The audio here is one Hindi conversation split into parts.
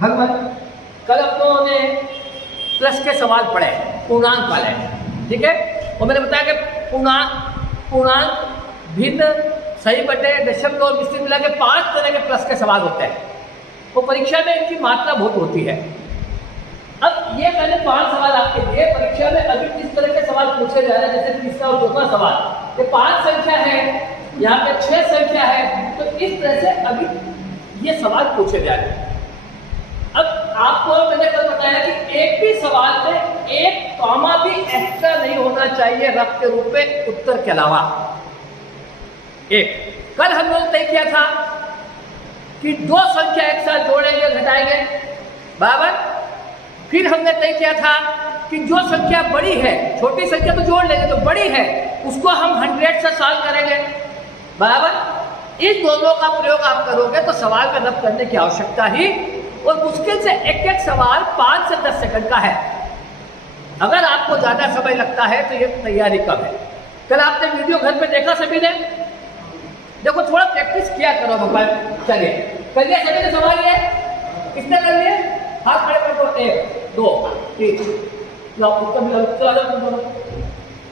भगवान कल अपनों ने प्लस के सवाल पढ़े पूर्णांक वाले, ठीक है। और मैंने बताया कि पूर्णांक भिन्न सही बटे दशमलव और मिश्रित मिला के 5 तरह के प्लस के सवाल होते हैं। तो परीक्षा में इनकी मात्रा बहुत होती है। अब ये मैंने 5 सवाल आपके दिए, परीक्षा में अभी किस तरह के सवाल पूछे जा रहे हैं, जैसे तीसरा और चौथा सवाल, ये 5 संख्या है, यहाँ पे 6 संख्या है, तो इस तरह से अभी ये सवाल पूछे जा रहे हैं। अब आपको मैंने कल बताया कि एक भी सवाल में एक कॉमा भी एक्स्ट्रा नहीं होना चाहिए रफ के रूप में उत्तर के अलावा। एक कल हम लोग तय किया था कि 2 संख्या एक साथ जोड़ेंगे घटाएंगे, बराबर। फिर हमने तय किया था कि जो संख्या बड़ी है, छोटी संख्या तो जोड़ लेंगे, तो बड़ी है उसको हम 100 से सॉल्व करेंगे, बराबर। इन दोनों का प्रयोग आप करोगे तो सवाल में रब करने की आवश्यकता ही, और मुश्किल से एक सवाल 5 से 10 सेकंड का है। अगर आपको ज्यादा समय लगता है तो ये तैयारी कम है। कल आपने वीडियो घर पे देखा सभी ने, देखो थोड़ा प्रैक्टिस किया करो भगवान। चलिए कर लिया सभी ने सवाल, ये किसने कर लिए, हाथ खड़े कर दो, 1 2 3 उत्तर मिला, चला जाओ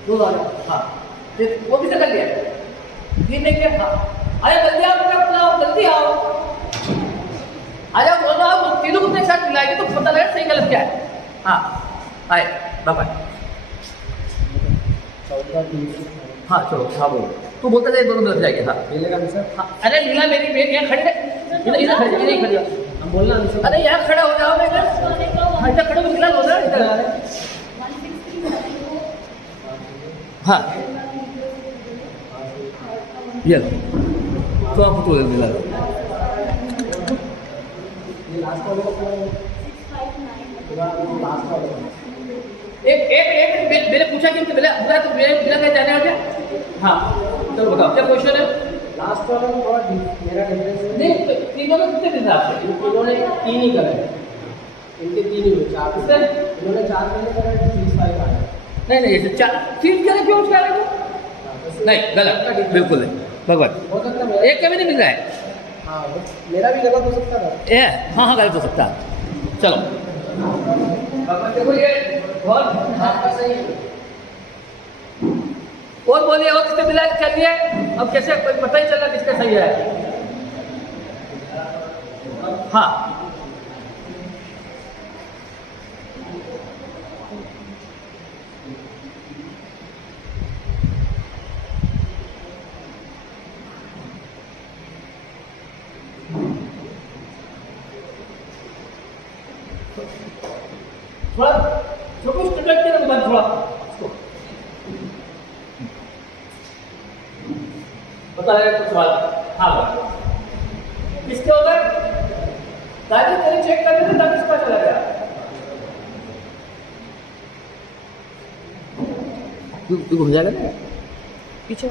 दो हाँ, वो किसने कर लिया, 3 ने किया। हाँ अरे जल्दी आओ, जल्दी आओ, अरे बोलो आप तीनों को एक साथ मिलाएंगे तो पता लगेगा सही गलत क्या है। हाँ आए बाबा, हाँ चलो हाँ बोलो, तू बोलते थे दोनों मिल जाएंगे। हाँ मिलेगा सर। हाँ अरे लीला मेरी बेट यहाँ खड़ी है, इधर खड़ी, इधर खड़ी, हम बोलना। अरे यहाँ खड़ा हो जाओ, इधर इधर खड़े हो, मिला लो ना इधर। हाँ ये तो आप तो मिला एक मैंने पूछा कि बोला तो मेरे बिना क्या जाने हो क्या। हाँ चलो बताओ क्या क्वेश्चन है। लास्ट वाला थोड़ा मेरा डिफरेंस नहीं, तो तीनों में कितने दिन आपके, इन्होंने 3 ही करे, इनके 3 ही हुए, 4 इन्होंने 4 महीने करे, 35 आया। नहीं ऐसे 4 3 करे क्यों उसका है, नहीं गलत, बिल्कुल नहीं भगवान, हो सकता है एक कभी नहीं मिल रहा है। हाँ मेरा भी गलत हो सकता है। हाँ गलत हो सकता है। चलो देखो ये बहुत आपका सही है। और बोलिए और किसने मिला चलिए, अब कैसे पता ही चल रहा किसका सही है। हाँ थोड़ा छोटू स्टूडेंट के ना थोड़ा बता रहे तो सवाल। हाँ किसके होगा, दादी तेरी चेक कर रहे थे तब किसका चला गया। तू घूम जाएगा ना पीछे।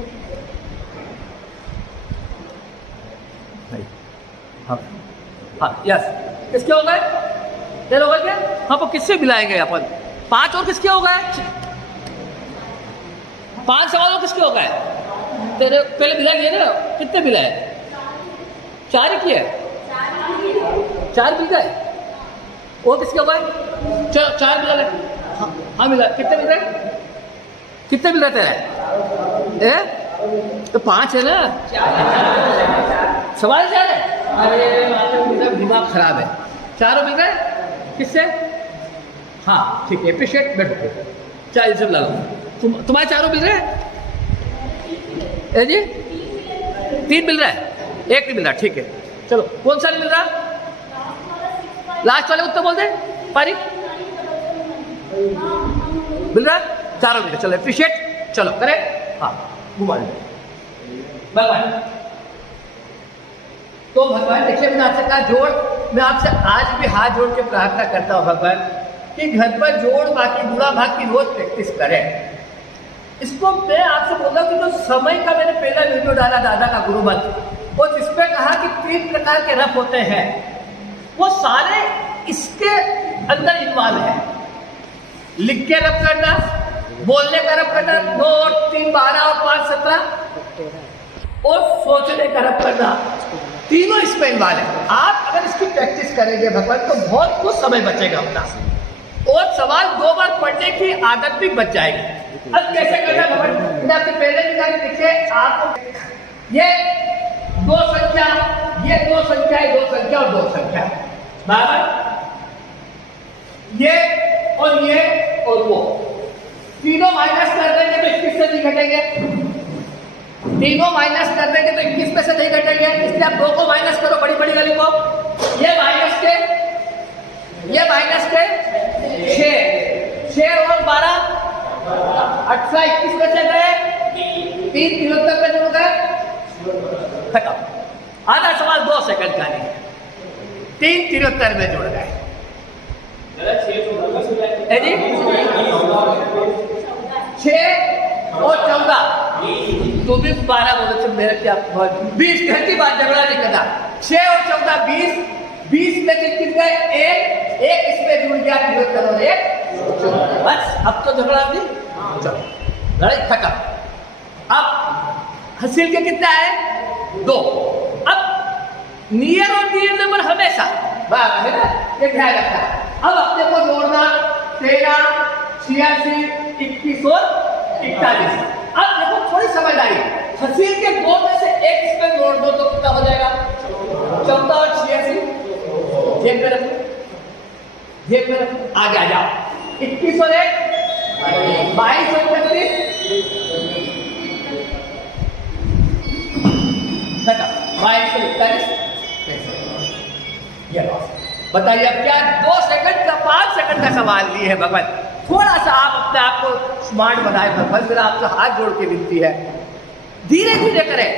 हाँ हाँ यस, किसके हो गए, तेरे हो गए क्या। हाँ तो किससे मिलाएंगे अपन, 5 और किसके हो गए, 5 सवाल और किसके हो गए, तेरे पहले मिला गया ना, कितने मिला है, 4 ही किए, 4 मिल गए। और किसके हो गए, 4 मिला है। हाँ मिला, कितने मिल रहे, कितने मिल रहे तेरे, तो 5 है ना, सवाल 4 है। अरे मेरा दिमाग खराब है, 4 मिल रहे किससे। हाँ ठीक है, अप्रिशिएट, बैठो 4 से ला लो, तुम्हारे 4 मिल रहे हैं जी, 3 मिल रहा है, 1 नहीं मिल रहा, ठीक है। चलो कौन सा नहीं मिल रहा, लास्ट वाले उत्तर बोल दे पारी, मिल रहा है 4 मिल रहा, चलो अप्रिशिएट, चलो करें। हाँ घुमा भगवान, तो भगवान देखिए मैंने आपसे कहा जोड़, मैं आपसे आज भी हाथ जोड़ के प्रार्थना करता हूँ भगवान कि घर पर जोड़ बाकी गुणा भाग की रोज प्रैक्टिस करें। इसको मैं आपसे बोल रहा हूँ कि जो समय का मैंने पहला वीडियो डाला दादा का गुरुमंत्र, और जिसमें कहा कि 3 प्रकार के रफ होते हैं, वो सारे इसके अंदर इन्वॉल्व है। लिख के रफ करना, बोलने का रफ करना, 2 और 3 12 और 5 17, और सोचने का रफ करना। तीनों इसमें इन्वॉल्व है। आप अगर इसकी प्रैक्टिस करेंगे भगवान तो बहुत कुछ समय बचेगा अपना, और सवाल 2 बार पढ़ने की आदत भी बच जाएगी। अब कैसे करना भगवान, आपसे पहले भी जाके देखिए, आपको ये 2 संख्या, ये 2 संख्या, 2 संख्या और 2 संख्या बराबर, ये और वो तीनों माइनस कर देंगे तो 21 से नहीं घटेंगे, तीनों माइनस कर देंगे तो 21 में से नहीं घटेंगे, इसलिए आप 2 को माइनस करो, बड़ी बड़ी वाली को, ये माइनस के 6 और 12 18 21 में से गए, 3 73 में जुड़ गए, खत्म। आधा सवाल 2 सेकंड का नहीं, 3 73 में जुड़ गए जी, 6 और 14 तो भी 12 बोले तो मेरे क्या 20 घंटी बात झगड़ा नहीं करता, 6 और 14 20 में से किस गए, एक इसमें जुड़ गया, 73 और 1 बस, अब तो झगड़ा नहीं, चलो लड़ाई खत्म। अब हसील के कितना है 2। अब नियर और डियर नंबर हमेशा बात है ना, ये ध्यान रखना। अब अपने को जोड़ना 13 86 21 और 41। अब देखो थोड़ी समझदारी, हसील के 2 में से एक इसमें जोड़ दो तो कितना हो जाएगा, 14 और 86, जेब में रखो, जेब में रखो, आगे आ जाओ, 21 और 1 22 और 35, खत्म, 22 और 41, ये लॉस। बताइए अब क्या 2 सेकंड का 5 सेकंड का सवाल लिए है भगवान, थोड़ा सा आप अपने आप को स्मार्ट बनाए भगवान, मेरा आपसे हाथ जोड़ के विनती है, धीरे धीरे करें,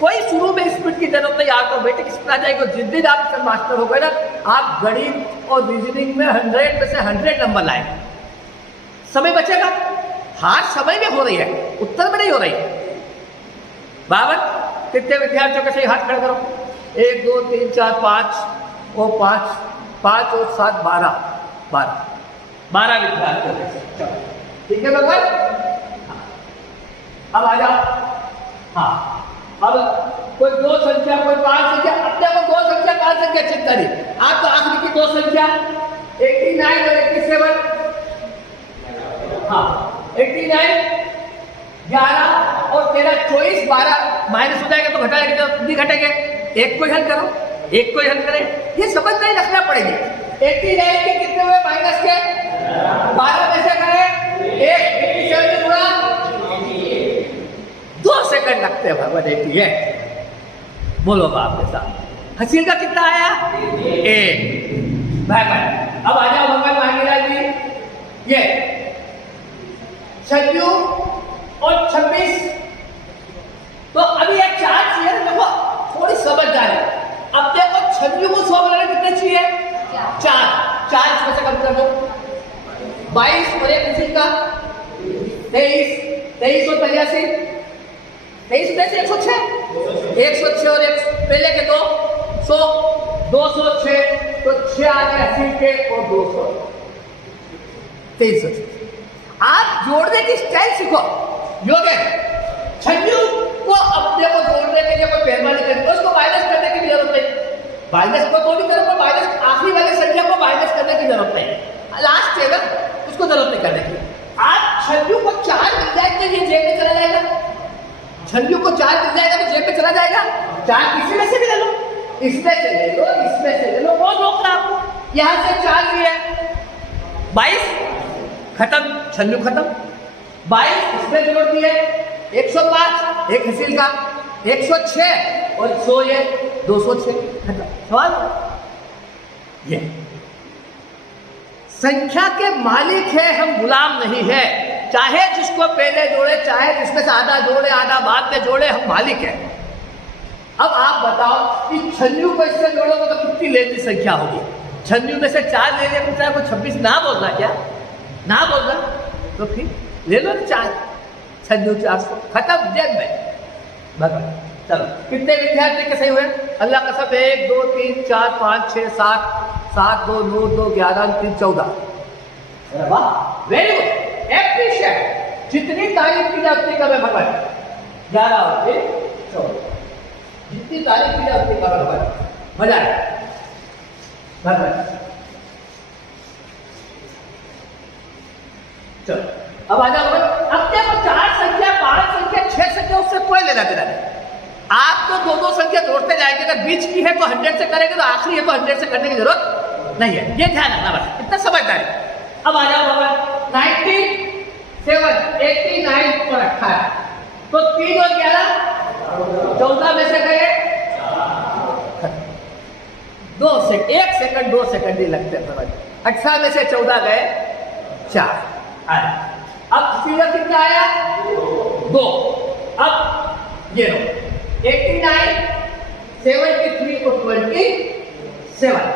कोई शुरू में स्पीड की जरूरत नहीं, ऑटोमेटिक स्पीड आ जाएगी। जिस दिन आप इसका मास्टर हो गए ना, आप गणित और रीजनिंग में 100 में से 100 नंबर लाए, समय बचेगा। हार समय में हो रही है, उत्तर में नहीं हो रही है। बराबर, कितने विद्यार्थियों के सही हाथ खड़े करो, 1 2 3 4 5 और 5 और 7 12 विद्यार्थियों, ठीक है भगवान। अब आ जाओ, हाँ अब कोई 2 संख्या, कोई 5 संख्या, अपने को 2 संख्या 5 संख्या चिंता नहीं, आप तो आखिरी की 2 संख्या 89 और 87, हाँ 89 11 और 13 24 12 माइनस हो जाएगा तो घटाएगा, तो नहीं घटेंगे, एक को ही हल करो, एक को ही हल करें, ये समझ नहीं रखना पड़ेगी। 89 के कितने हुए माइनस के 12 में से करें 1, 87 में जुड़ा 2 सेकंड लगते हैं भगवान, देखिए बोलो बाप के साथ। हसील का कितना आया 1 भगवान। अब आ जाओ भगवान मांगीलाल जी, ये 26 और 26, तो अभी एक 4 चाहिए, देखो थोड़ी समझदारी, अब देखो 26 को 100 बनाने कितने चाहिए 4 इसमें से कम कर दो, 22 और 1 हसील का 23 और 83, 23 में से 106 और 1 पहले के 2 100 206, तो 6 आ गए हसील के और 200 23। आप जोड़ने की स्टाइल सीखो, योगे 26 को अपने को जोड़ने के लिए कोई पहलवान नहीं करते, उसको माइनस करने की जरूरत नहीं, माइनस को तो नहीं करो, माइनस आखिरी वाली संख्या को माइनस करने की जरूरत नहीं, लास्ट है ना उसको जरूरत नहीं करने की। आज 26 को 4 मिल जाएगा, ये जेब में चला जाएगा, 26 को 4 मिल जाएगा तो जेब में चला जाएगा, 4 किसी में से भी ले लो, इसमें से ले लो, इसमें से ले लो, वो रोकना आपको, यहां से 4 लिए 22 खत्म, 26 खत्म, 22 इसमें जोड़ दिए 105 एक हसील का 106 और 100 ये 206 खत्म। सवाल ये संख्या के मालिक है, हम गुलाम नहीं है, चाहे जिसको पहले जोड़े, चाहे जिसमें से आधा जोड़े आधा बाद में जोड़े, हम मालिक है। अब आप बताओ कि 26 को इससे जोड़ोगे तो कितनी लेती संख्या होगी, 26 में से 4 ले लिया, चाहे वो 26 ना बोलना, क्या ना बोलना, तो फिर ले लो 4, 26 400 खत्म जेब में भगवान। चलो कितने विद्यार्थी के सही हुए, अल्लाह का सब 1 2 3 4 5 6 7 7 2 9 2 11 3 14, वाह वेरी गुड, एप्रिशिएट, जितनी तारीफ की जाती है भगवान। 11 और 14 जितनी तारीफ की जाए उतनी कम होगा। मजा आए भगवान। चलो अब आ जाओ। अब देखो 4 संख्या, 5 संख्या, 6 संख्या, उससे कोई लेना देना नहीं। आप तो दो संख्या जोड़ते जाएंगे। अगर बीच की है तो 100 से करेंगे, तो आखिरी है तो 100 से करने की जरूरत नहीं है। ये ध्यान रखना, बस इतना समझदारी। अब आ जाओ बाबा 97, 89 और 18, तो 3 और 11 14 में से गए 2 सेकंड, 1 सेकंड 2 सेकंड ही लगते हैं समझ। 18 में से 14 गए 4 आया। अब फिगर कितना आया 2। अब ये लो 89, 73 और 27।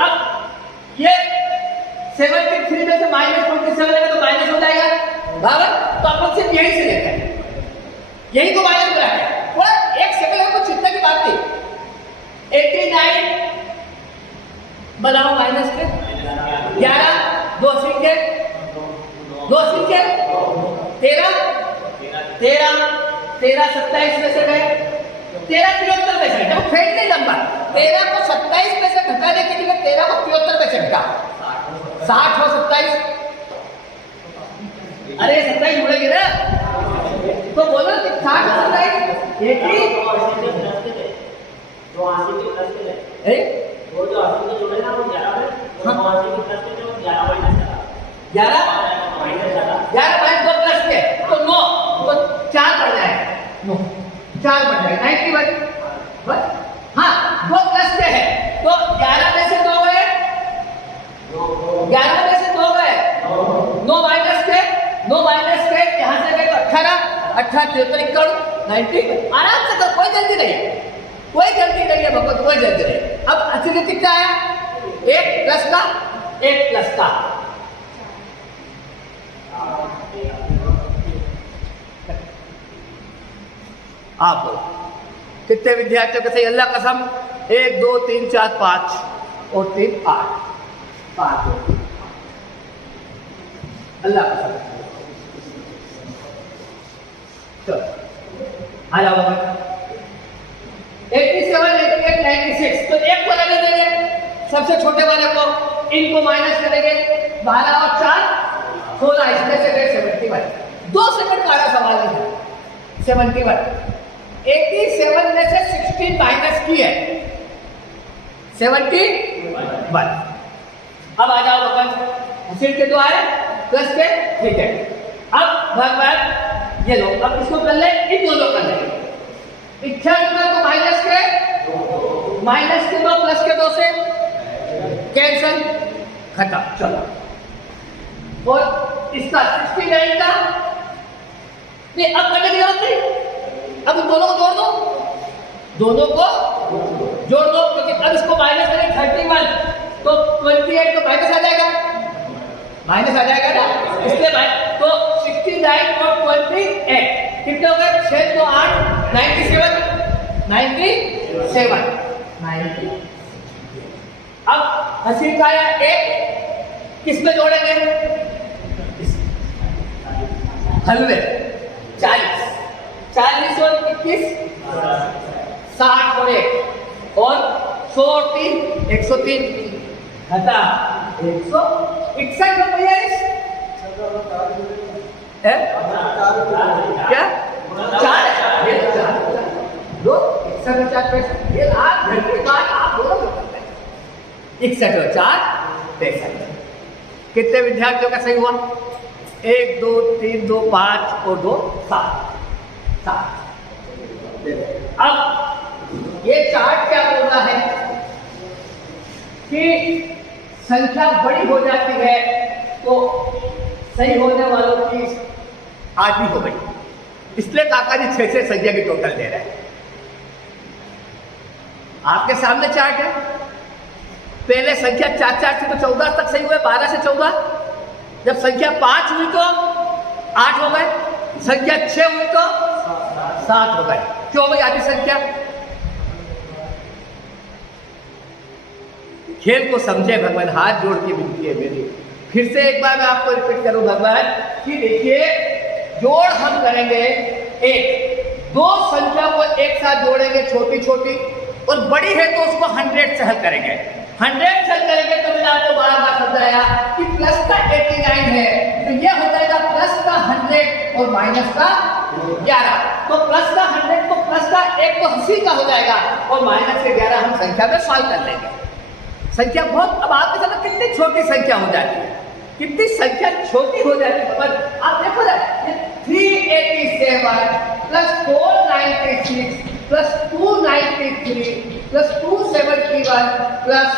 अब ये 73 में से -27 लेगा तो माइनस हो जाएगा बराबर। तो अपन सिर्फ यही से लेते हैं, यही को माइनस बनाते हैं। थोड़ा 1 सेकंड को चिंता की बात थी। 89 बनाओ माइनस के 11, 2 सिंके 13, 27 में से गए 13 73 में से। देखो फेंक नहीं लंबा। 13 को 27 में से घटाने के लिए 13 को 73 में से घटा 60 और 27। अरे 27 जुड़ेगी ना, तो बोलो 60 और 27 एक ही। जो 80 के प्लस के वो जो 80 के जुड़े ना वो 11 में, वो 80 के प्लस के जो 11 माइनस 2 प्लस के तो 9, तो 4 बढ़ जाएगा। 9 4 बढ़ जाएगा 91 बस। हाँ 2 प्लस के है तो 11 में से 2 गए, 11 में से 2 गए, 9 माइनस के यहाँ से गए तो 18, 73 90। आराम से तो कोई जल्दी नहीं है, कोई जल्दी नहीं है भगवत, कोई जल्दी नहीं। अब असली कितना आया 1 प्लस का आप कितने विद्यार्थियों के सही? अल्लाह कसम 1 2 3 4 5 और 3 8 5 और 3 अल्लाह कसम। चलो आ जाओ बाबा 87 88 96, तो एक को लगे देंगे सबसे छोटे वाले को, इनको माइनस करेंगे 12 और 4 16, इसमें से गए 71। 2 सेकंड का सवाल है 71। 87 में से 16 माइनस की है 71। अब आ जाओ अपन उसी के 2 आए प्लस के, ठीक है। अब भगवान ये लो, अब इसको कर ले, इन दोनों कर लेंगे। 98 तो माइनस के 2 प्लस के 2 से कैंसल, खत्म। चलो और इसका 69 का नहीं, अब करने की जरूरत नहीं। अब दोनों को जोड़ दो, क्योंकि अब इसको माइनस करें 31 तो 28 तो माइनस आ जाएगा ना, इसलिए तो 69 और 28 कितने हो गए? 6 तो 8 97। अब हसीन का आया 1, किस में जोड़ेंगे? हलवे 40 और 21 60 और 1 और 100 और 3 103 घटा 161 रुपया क्या 4 ये 4 दो 61 पैसा। ये आप घर के बाद आप बोलो 61 और 4 65। कितने विद्यार्थियों का सही हुआ? 1 2 3 2 5 और 2 7। अब ये चार्ट क्या बोल रहा है कि संख्या बड़ी हो जाती है तो सही होने वालों की आधी हो गई, इसलिए काका जी 6 संख्या की टोटल दे रहे हैं। आपके सामने चार्ट है। पहले संख्या 4 थी तो 14 तक सही हुए, 12 से 14। जब संख्या 5 हुई तो 8 हो गए, संख्या 6 हुई तो 7 हो गए। क्यों भाई आधी संख्या? खेल को समझे भगवान, हाथ जोड़ के विनती है मेरी। फिर से एक बार मैं आपको रिपीट करूं भगवान कि देखिए जोड़ हम करेंगे 1 दो संख्या को एक साथ जोड़ेंगे छोटी छोटी, और बड़ी है तो उसको 100 से हल करेंगे। 100 से हल करेंगे तो मैंने आपको बार बार समझाया कि प्लस का 89 है, तो ये हो जाएगा प्लस का 100 और माइनस का 11। तो प्लस का 100 तो प्लस का 1 तो 80 का हो जाएगा, और माइनस के 11 हम संख्या में सॉल्व कर लेंगे। संख्या बहुत, अब आपके साथ कितनी छोटी संख्या हो जाती है, कितनी संख्या छोटी हो जाती है। पर आप देखो ना, 387 plus 496 plus 293 plus 271 plus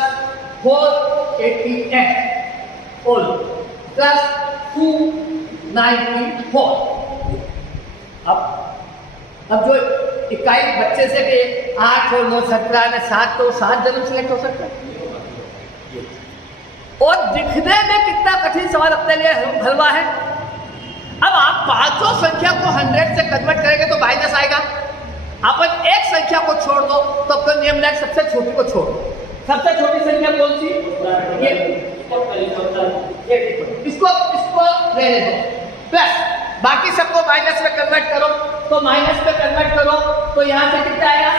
488 whole plus 294। अब जो इकाई बच्चे से कि 8 और 9 17 ने 7, तो 7 जन्म सिलेक्ट हो सकता है। और दिखने में कितना कठिन सवाल अपने लिए हलवा है। अब आप 500 संख्या को 100 से कन्वर्ट करेंगे तो माइनस आएगा। अपन एक संख्या को छोड़ दो तो अपना नियम लाइक सबसे छोटी को छोड़ दो। सबसे छोटी संख्या कौन सी? ये इसको रहने दो, प्लस बाकी सबको माइनस में कन्वर्ट करो। तो माइनस में कन्वर्ट करो तो यहां से कितना आएगा?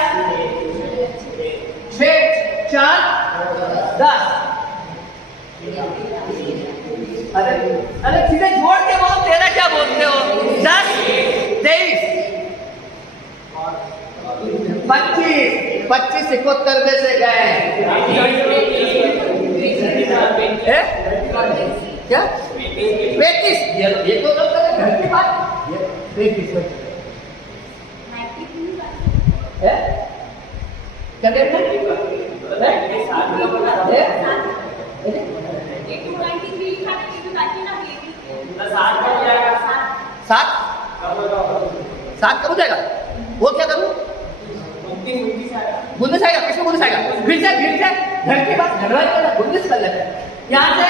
6 4 10। अरे सीधे जोड़ के बोलो, तेरा क्या बोलते हो? 10 23 25 25 71 में से गए क्या 35? ये तो घर की बात। 35 क्या कहते सात कब हो जाएगा? वो क्या करूं? गुन्नस आएगा, किसमें गुन्नस आएगा? फिर से घर की बात, घरवाले वाला गुन्नस कर लेते हैं। यहाँ से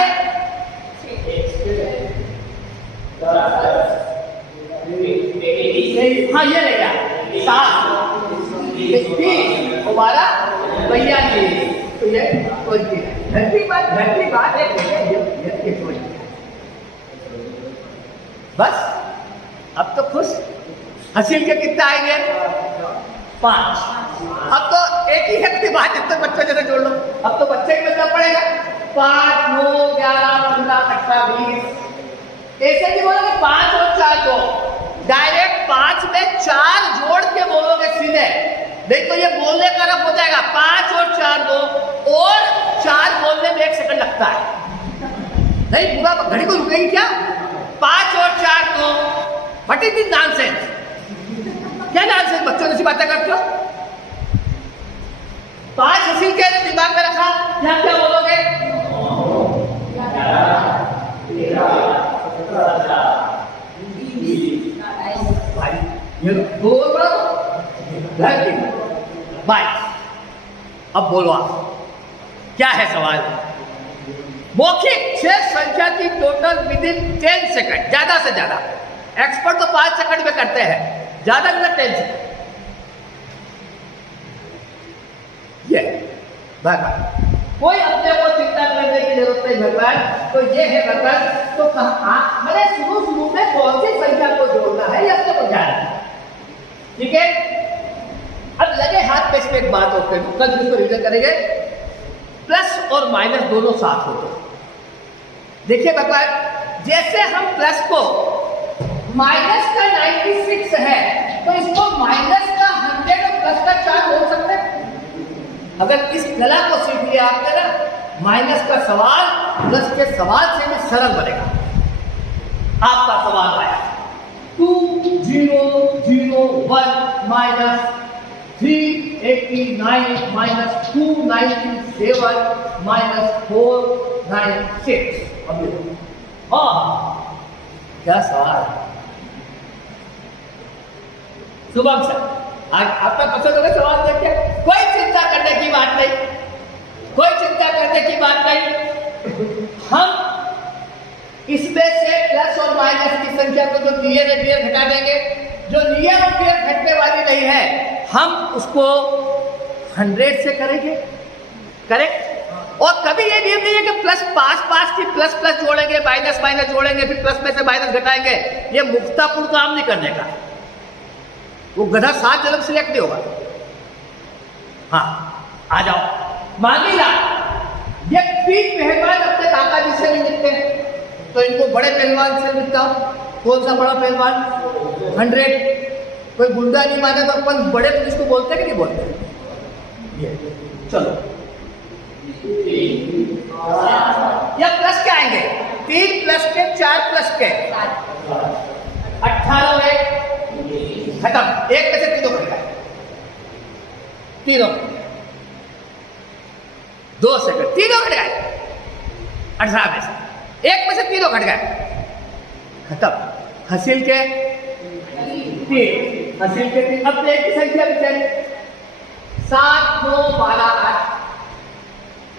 हाँ ये रहेगा 7 30 और 12 42। तो ये घर की बात है। बस अब तो खुश। हसील के कितना आएंगे? 5। अब तो एक ही है बात, इतने बच्चों जैसे जोड़ लो। अब तो बच्चे ही मिलना पड़ेगा। 5 9 11 15 18 20। ऐसे नहीं बोलोगे 5 और 4 दो, डायरेक्ट 5 में 4 जोड़ के बोलोगे सीधे। देखो ये बोलने का रफ हो जाएगा। 5 और 4 दो, और 4 बोलने में 1 सेकंड लगता है। नहीं पूरा घड़ी को रुकेगी क्या? 5 और 4 दो। What is this nonsense? क्या नॉनसेंस बच्चों जैसी बातें करते हो? 5 हसील के दिमाग में रखा, यहाँ क्या बोलोगे? 22। अब बोलो आप, क्या है सवाल? मौखिक 6 संख्या की टोटल विद इन 10 सेकंड, ज्यादा से ज्यादा। एक्सपर्ट तो 5 सेकंड में करते हैं, ज्यादा से ज्यादा 10 सेकंड। ये भगवान, कोई अपने को चिंता करने की जरूरत नहीं भगवान। तो ये है भगवान। तो कहा मैंने शुरू में कौन सी संख्या को जोड़ना है, ये अपने को जानना है। ठीक है, अब लगे हाथ पे इसमें एक बात होती है, कल इसको रिवीजन करेंगे। प्लस और माइनस दोनों साथ होते हैं। देखिए भगवान, जैसे हम प्लस को माइनस का 96 है, तो इसको माइनस का 100 और प्लस का 4 बोल सकते हैं। अगर इस कला को सीख लिया आपने ना, माइनस का सवाल प्लस के सवाल से भी सरल बनेगा। आपका सवाल आया 2001 माइनस 389 माइनस 297 माइनस 496। क्या सवाल। शुभम सर, आज आपका पसंद होगा सवाल देख के? कोई चिंता करने की बात नहीं, कोई चिंता करने की बात नहीं। हम इसमें से प्लस और माइनस की संख्या को जो नियर है नियर घटा देंगे। जो नियर और नियर घटने वाली नहीं है, हम उसको 100 से करेंगे। करेक्ट। और कभी ये नियम नहीं है कि प्लस पास की प्लस प्लस जोड़ेंगे, माइनस माइनस जोड़ेंगे, फिर प्लस में से माइनस घटाएंगे। ये मुक्तापुर काम नहीं करने का। वो गधा 7 जन्म सिलेक्ट नहीं होगा। हाँ आ जाओ मांगीला, ये 3 पहलवान अपने काका जी से नहीं मिलते हैं, तो इनको बड़े पहलवान से मिलता हूं। कौन सा बड़ा पहलवान? 100। कोई गुंडा नहीं माने तो अपन बड़े पुलिस को बोलते कि नहीं बोलते? ये चलो या प्लस क्या आएंगे? 3 प्लस के 4 प्लस के 18 है, खत्म। 1 में से तीनों घट गए, तीनों 2 सेकंड, तीनों घट गए 18 में से, 1 में से तीनों घट गए, खत्म। हसील के 3, हसील के 3। अब एक की संख्या बेचारी 7 9 12 8,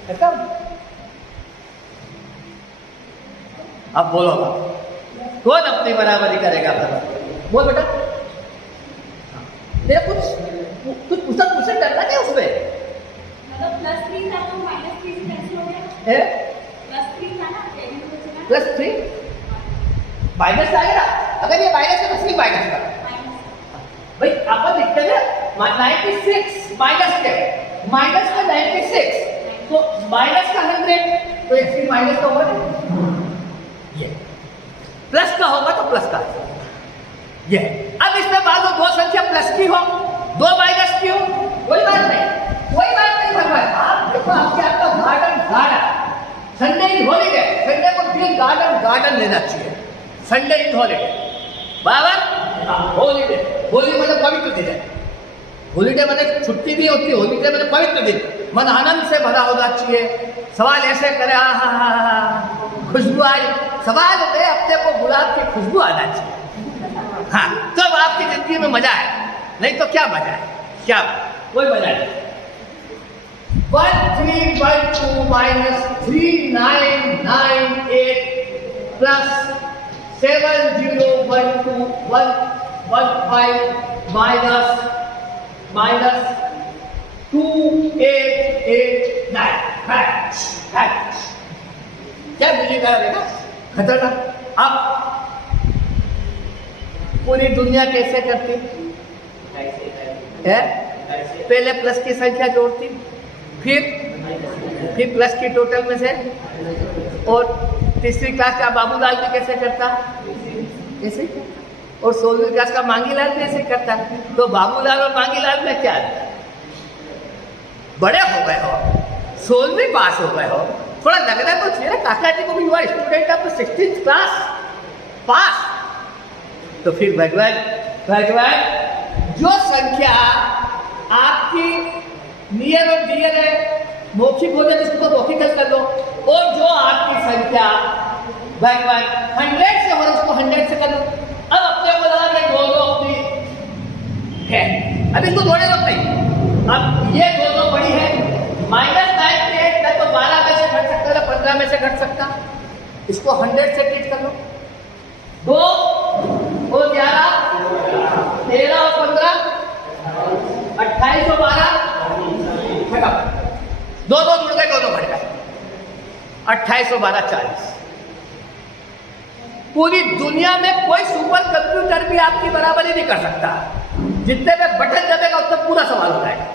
खत्म। अब बोलो कौन अपनी बराबरी करेगा? बोल बेटा, तेरा कुछ क्वेश्चन करना क्या उसमें? मतलब +3 था तो -3 से कैंसिल हो गया? +3 था ना, +3 माइनस आएगा। अगर ये माइनस है तो सिर्फ माइनस का भाई अपन लिखते हैं 96 माइनस के, माइनस का 96 तो माइनस का 100, तो एक माइनस का होगा, ये प्लस का होगा तो प्लस का ये। अब इसमें मान लो 2 संख्या प्लस की हो, 2 माइनस की हो, कोई बात नहीं, कोई बात नहीं भगवान। आप देखो आपके आपका गार्डन संडे इन हॉलीडे, संडे को दिन गार्डन लेना चाहिए। संडे इन हॉलीडे बराबर। हॉलीडे, होली मतलब पवित्र दिन है, हॉलीडे मतलब छुट्टी नहीं होती, हॉलीडे मतलब पवित्र दिन, मन आनंद से भरा होना चाहिए। सवाल ऐसे करे खुशबू आई, सवाल होते अपने को गुलाब की खुशबू आना चाहिए। हाँ तब आपकी जिंदगी में मजा है, नहीं तो क्या मजा है? क्या कोई मजा नहीं। 1 3 1 2 -3 9 9 8 प्लस 7 0 1 2 1 1 5 माइनस 2 8 8 9 क्या मिलेगा? खतरनाक। अब पूरी दुनिया कैसे करती है? पहले प्लस की संख्या जोड़ती, फिर प्लस की टोटल में से, और तीसरी क्लास का बाबूलाल भी कैसे करता ऐसे, और 16वीं क्लास का मांगीलाल भी ऐसे करता। तो बाबूलाल और मांगीलाल में क्या अंतर? बड़े हो गए हो, 16वीं पास हो गए हो, थोड़ा लगना तो चाहिए काका जी को भी हुआ student of 16th class pass. तो फिर भगवान जो संख्या आपकी नियर और डियर है, मौखिक हो जाए इसको तो मौखिक कर लो, और जो आपकी संख्या भगवान 100 से हो उसको 100 से कर लो। अब अपने को लगा कि दोनों अपनी है, अब इसको जोड़े लोग नहीं। अब ये दोनों बड़ी है, -9 के 8 तो 12 में से घट सकता है, 15 में से घट सकता, इसको 100 से ट्रीट कर लो। 2 और 11 13 और 15 28 और 12 खत्म, दोनों जुड़ गए, दोनों घट गए, 28 और 12 40। पूरी दुनिया में कोई सुपर कंप्यूटर भी आपकी बराबरी नहीं कर सकता। जितने में बटन दबेगा उतना पूरा सवाल हो जाएगा।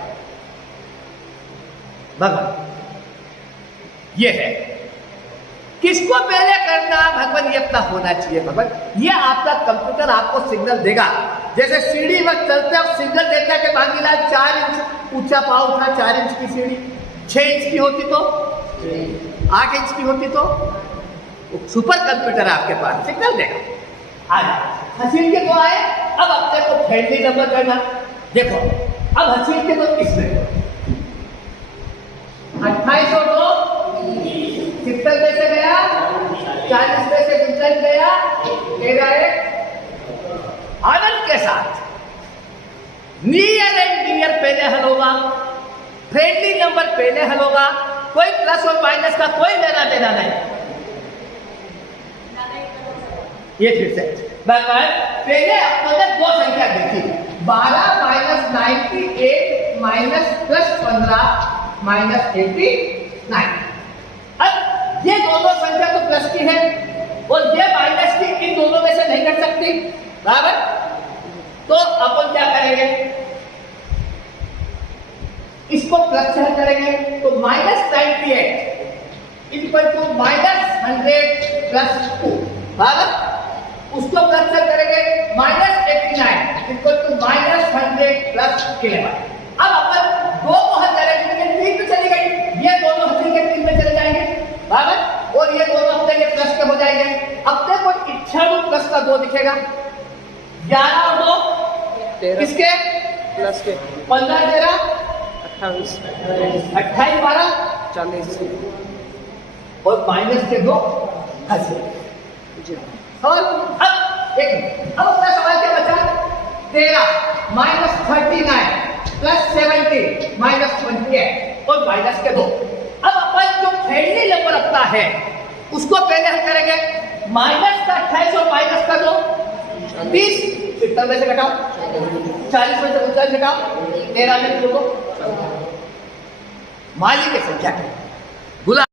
भगवान ये है, किसको पहले करना? भगवान ये अपना होना चाहिए। भगवान ये आपका कंप्यूटर आपको सिग्नल देगा, जैसे सीढ़ी में चलते हैं सिग्नल देता है कि मांगीलाल 4 इंच ऊंचा पाँव उठा, 4 इंच की सीढ़ी, 6 इंच की होती तो 8 इंच की होती तो सुपर कंप्यूटर आपके पास सिग्नल देगा। आज हसीन के 2 आए, अब अपने को फ्रेंडली नंबर करना। देखो अब हसीन के 2 इसमें 28 और 2 70 में से गया, 40 में से गुजर गया, तेरा एक आनंद के साथ नियर एंड डियर पहले हल होगा, फ्रेंडली नंबर पहले हल होगा, कोई प्लस और माइनस का कोई लेना देना नहीं। ये फिर से पहले अपने 2 संख्या देखी, 12 -98 +15 -89। अब ये दोनों संख्या तो प्लस की है और ये माइनस की, इन दोनों में से नहीं कर सकती, बराबर। तो अपन क्या करेंगे, इसको प्लस से हल करेंगे तो -98 इक्वल टू -100 प्लस 2 बराबर, उसको प्लस से करेंगे -89 इक्वल टू -100 प्लस 11। अब अपन दो को हल करेंगे तो 3 पे चली गई, ये दोनों हल के 3 में चले जाएंगे बराबर, और ये दोनों अपने के प्लस के हो जाएंगे। अब देखो 98 प्लस का 2 दिखेगा, 11 और 2 किसके प्लस के 15 13 28 28 12 40 और माइनस के 2 80। जी और अब अपना सवाल क्या बचा, 13 -39 प्लस 70 -28 और माइनस के 2। अब अपन जो फ्रेंडली नंबर अपना है उसको पहले हल करेंगे, माइनस का 28 और माइनस का 2 30, 70 में से घटाओ, 40 में से 39 घटाओ, 13 में 2 को माली की संख्या है।